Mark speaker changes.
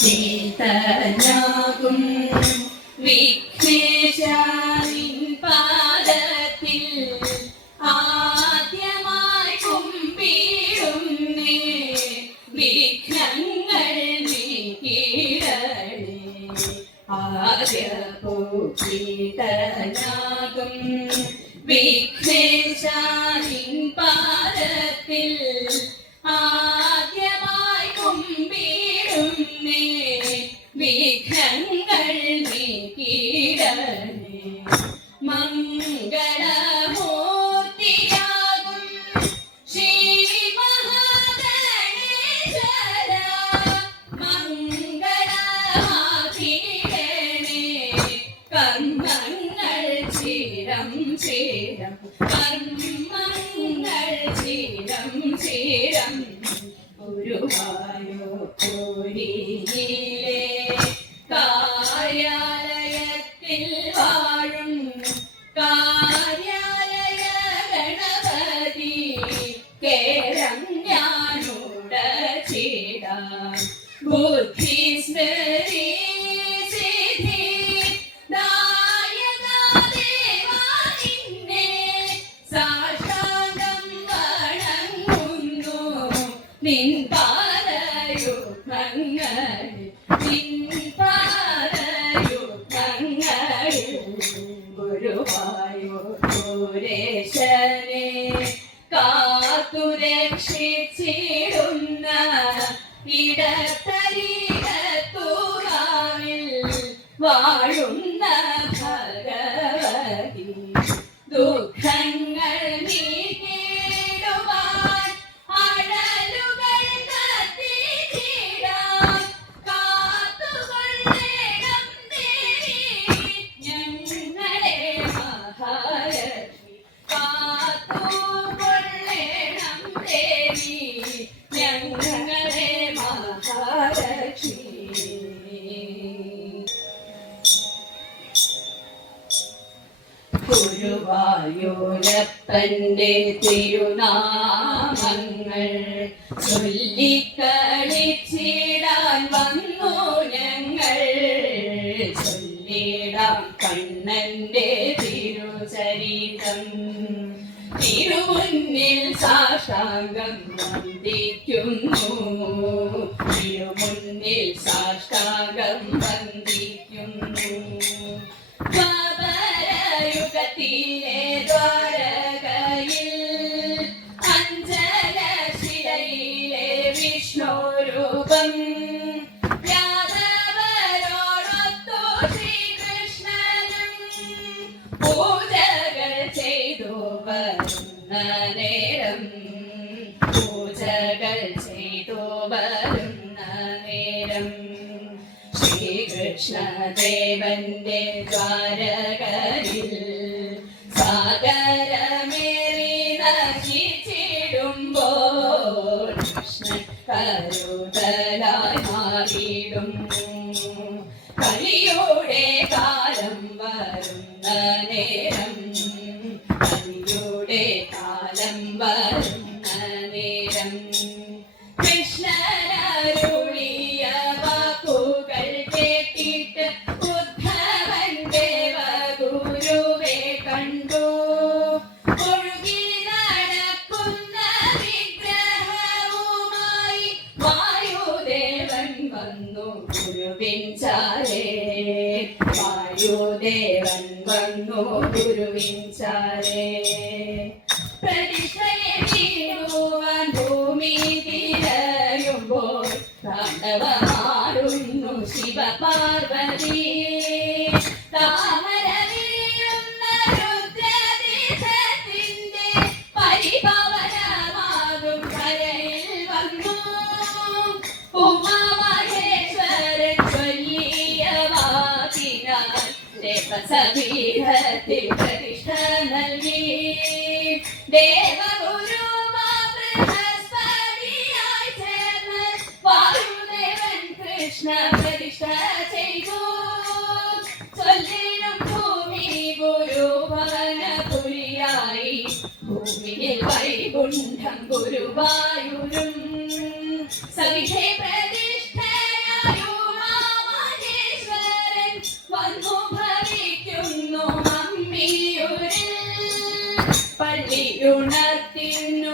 Speaker 1: പൂജിതനാകും വിഘ്നേശാനിൻ പാദത്തിൽ ആദ്യമായി കുമ്പിടുന്നേ വിഘ്നങ്ങൾ നീക്കിടണേ. ആദ്യ പൂജിതനാകും വിഘ്നേശാനിൻ പാദത്തിൽ Yo, വാഴുന്ന ഗുരുവായൂരപ്പന്റെ തിരുനാമങ്ങൾ ചൊല്ലിക്കളിച്ചിടാൻ വന്നു ഞങ്ങൾ. ചൊല്ലിടാം കണ്ണന്റെ തിരുചരിതം. തിരുമുന്നിൽ സാഷ്ടാംഗം വന്ദിക്കുന്നു. തിരുമുന്നിൽ സാഷ്ടാംഗം ശ്രീകൃഷ്ണദേവന്റെ ദ്വാരകരിൽ സാഗരമേറി നശിച്ചിടുമ്പോൾ കൃഷ്ണ കരുതലായി വായുദേവൻ വന്നു ഗുരുവിൻ ചാരേ പ്രതിഷ്ഠയെ വീഴുവാൻ ഭൂമി തിരയുമ്പോൾ ശിവപാർവതി. ദേവസമീഹത്തിൽ പ്രതിഷ്ഠ കൃഷ്ണ ഭൂമി ഭൂമിയിൽ വൈകുണ്ഠം ഗുരുവായൂരും. സവിധേ വിളിയുണർത്തിന്നു